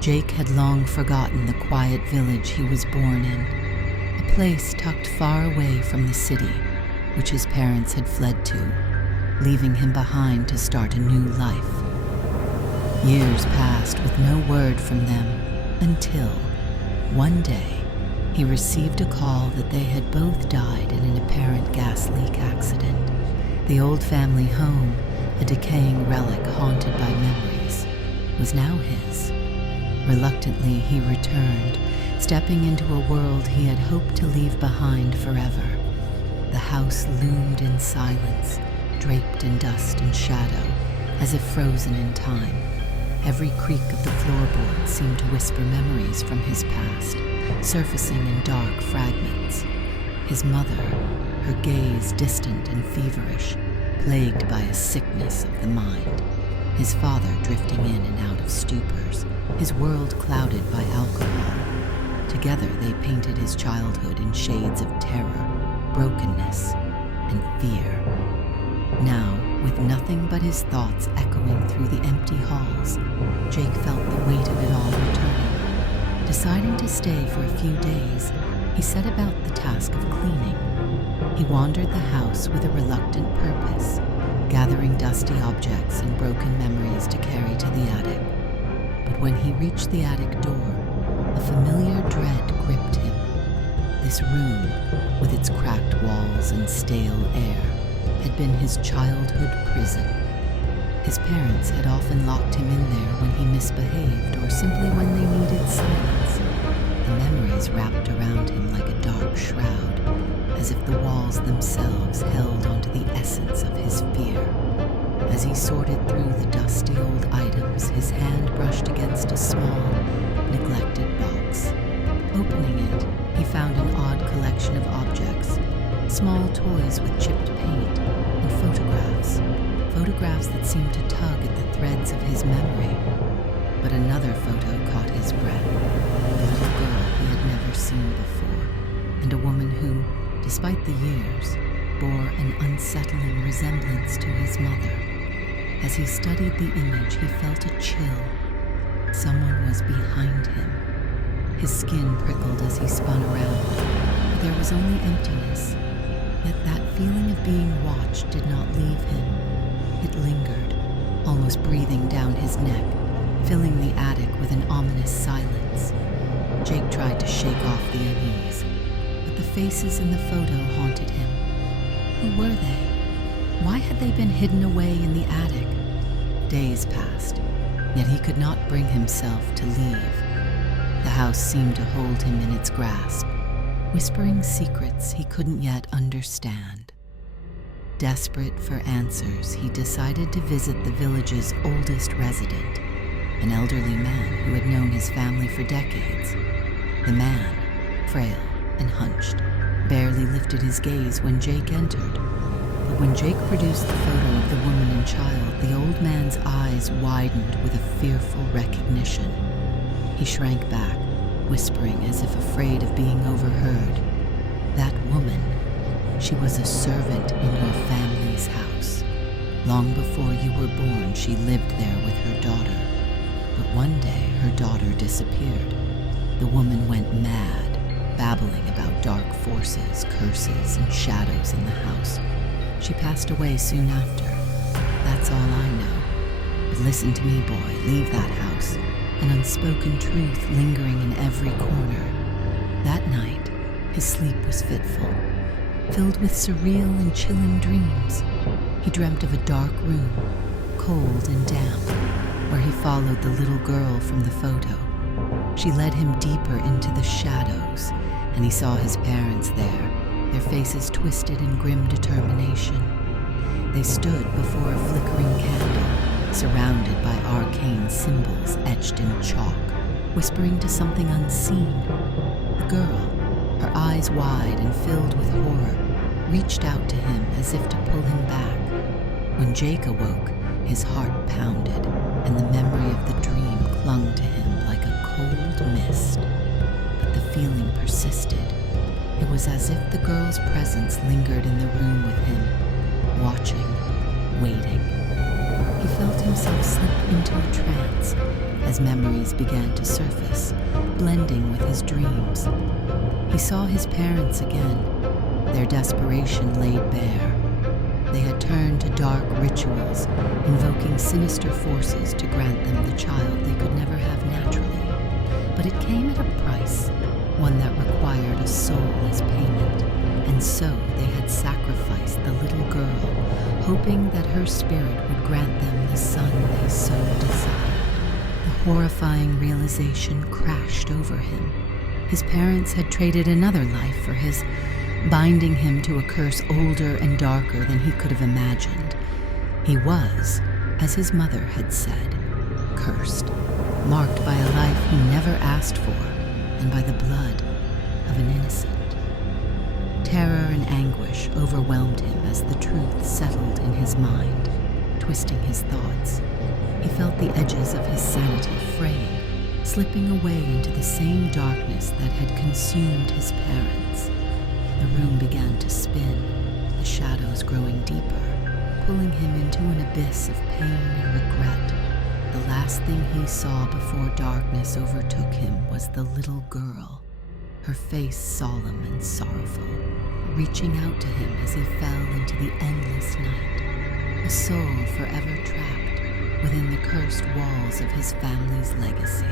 Jake had long forgotten the quiet village he was born in, a place tucked far away from the city, which his parents had fled to, leaving him behind to start a new life. Years passed with no word from them until, one day, he received a call that they had both died in an apparent gas leak accident. The old family home, a decaying relic haunted by memories, was now his. Reluctantly, he returned, stepping into a world he had hoped to leave behind forever. The house loomed in silence, draped in dust and shadow, as if frozen in time. Every creak of the floorboard seemed to whisper memories from his past, surfacing in dark fragments. His mother, her gaze distant and feverish, plagued by a sickness of the mind. His father drifting in and out of stupors, his world clouded by alcohol. Together they painted his childhood in shades of terror, brokenness, and fear. Now, with nothing but his thoughts echoing through the empty halls, Jake felt the weight of it all returning. Deciding to stay for a few days, he set about the task of cleaning. He wandered the house with a reluctant purpose, gathering dusty objects and broken memories to carry to the attic. But when he reached the attic door, a familiar dread gripped him. This room, with its cracked walls and stale air, had been his childhood prison. His parents had often locked him in there when he misbehaved or simply when they needed silence. The memories wrapped around him like a dark shroud, as if the walls themselves held onto the essence of his fear. As he sorted through the dusty old items, his hand brushed against a small, neglected box. Opening it, he found an odd collection of objects, small toys with chipped paint, and photographs that seemed to tug at the threads of his memory. But another photo caught his breath, a little girl he had never seen before, and a woman who, despite the years, bore an unsettling resemblance to his mother. As he studied the image, he felt a chill. Someone was behind him. His skin prickled as he spun around, but there was only emptiness. Yet that feeling of being watched did not leave him. It lingered, almost breathing down his neck, filling the attic with an ominous silence. Jake tried to shake off the unease, but the faces in the photo haunted him. Who were they? Why had they been hidden away in the attic? Days passed, yet he could not bring himself to leave. The house seemed to hold him in its grasp, whispering secrets he couldn't yet understand. Desperate for answers, he decided to visit the village's oldest resident, an elderly man who had known his family for decades. The man, frail and hunched, barely lifted his gaze when Jake entered. But when Jake produced the photo of the woman and child, the old man's eyes widened with a fearful recognition. He shrank back, whispering as if afraid of being overheard. That woman, she was a servant in your family's house. Long before you were born, she lived there with her daughter. But one day, her daughter disappeared. The woman went mad, babbling about dark forces, curses, and shadows in the house. She passed away soon after. That's all I know. But listen to me, boy, leave that house. An unspoken truth lingering in every corner. That night, his sleep was fitful, filled with surreal and chilling dreams. He dreamt of a dark room, cold and damp, where he followed the little girl from the photo. She led him deeper into the shadows, and he saw his parents there, their faces twisted in grim determination. They stood before a flickering candle, surrounded by arcane symbols etched in chalk, whispering to something unseen. The girl, her eyes wide and filled with horror, reached out to him as if to pull him back. When Jake awoke, his heart pounded, and the memory of the dream clung to him like a cold mist. But the feeling persisted. It was as if the girl's presence lingered in the room with him, watching, waiting. He felt himself slip into a trance as memories began to surface, blending with his dreams. He saw his parents again, their desperation laid bare. They had turned to dark rituals, invoking sinister forces to grant them the child they could never have naturally. But it came at a price, one that required a soul as payment, and so they had sacrificed the little girl, hoping that her spirit would grant them the son they so desired. The horrifying realization crashed over him. His parents had traded another life for his, binding him to a curse older and darker than he could have imagined. He was, as his mother had said, cursed, marked by a life he never asked for, and by the blood of an innocent. Terror and anguish overwhelmed him as the truth settled in his mind, twisting his thoughts. He felt the edges of his sanity fraying, slipping away into the same darkness that had consumed his parents. The room began to spin, the shadows growing deeper, pulling him into an abyss of pain and regret. The last thing he saw before darkness overtook him was the little girl, her face solemn and sorrowful, reaching out to him as he fell into the endless night, a soul forever trapped within the cursed walls of his family's legacy.